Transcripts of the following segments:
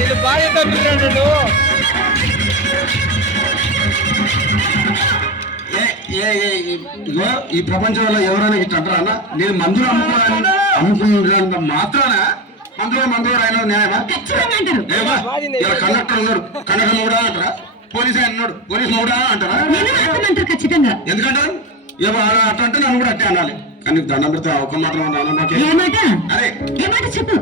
ఇది బాగా తప్పిస్తున్నాడు. ఈ ప్రపంచంలో ఎవరైనా ఇట్లా అంటారా అన్న? నేను మందులు అమ్ముకున్నంత మాత్రాన మందులో ఆయన న్యాయమా? కండక్టర్ ఉన్నాడు, కండక్టర్ కూడా అంటారా? పోలీసు ఆయన ఉన్నాడు, పోలీసు కూడా అంటారా? ఖచ్చితంగా. ఎందుకంటారు? అట్లా అంటే నన్ను కూడా అట్టే అనాలి. కానీ దండం పెడితే ఒక మాత్రం అదే చెప్పు.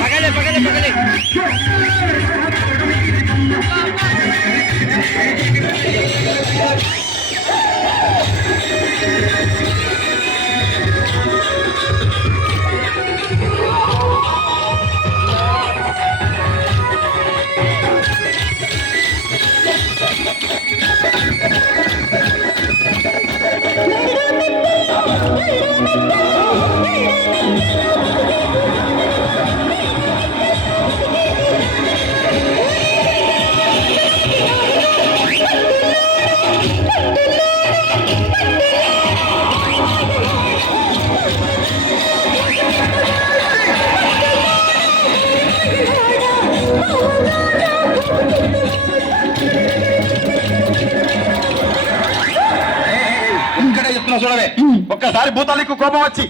పగలే పగలే పగలే ఇక్కడ చెప్తున్నా చూడవే. ఒక్కసారి భూతాలకు కోపం వచ్చి,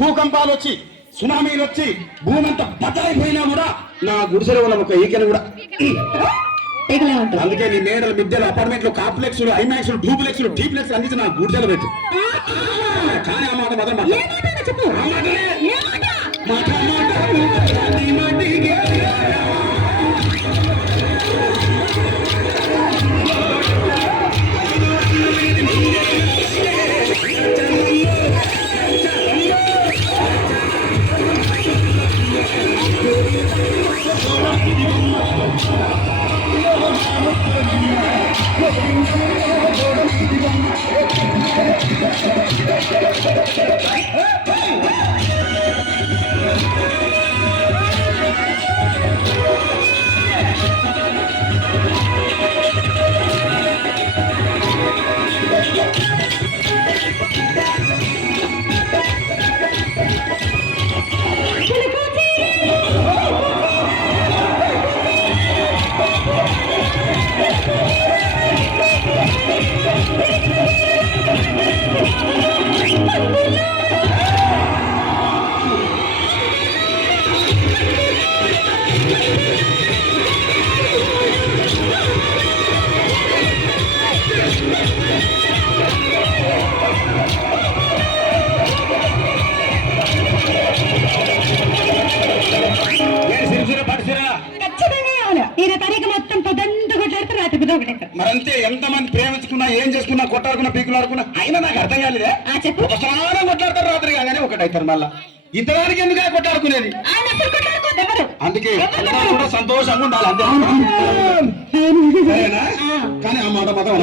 భూకంపాలు వచ్చి, సునామీలు వచ్చి, భూమి అంతా బద్దలైపోయినా కూడా నా గుడిసెలో ఉన్న ఒక ఈకెను కూడా. అందుకే నీ మేడలు, మిద్దెలు, అపార్ట్మెంట్లు, కాంప్లెక్స్లు, ఐమాక్స్లు, డూప్లెక్స్లు, డీప్లెక్స్ అందించి నా గుడిసెలు పెట్టు. కానీ ఆ మాట మాత్రం మరంతే. ఎంతమంది ప్రేమించుకున్నా, ఏం చేసుకున్నా, కొట్టాడుకున్నా, పీకులాడుకున్నా, అయినా నాకు అర్థం కాలేదే. ఒక స్నానం కొట్లాడతారు రాత్రి కాగానే ఒకటైతారు. మళ్ళా ఇంతదానికి ఎందుకు కొట్టాడుకునేది? అందుకే కూడా సంతోషంగా ఉండాలి అంతే. సరేనా? కానీ ఆ మాట మాత్రం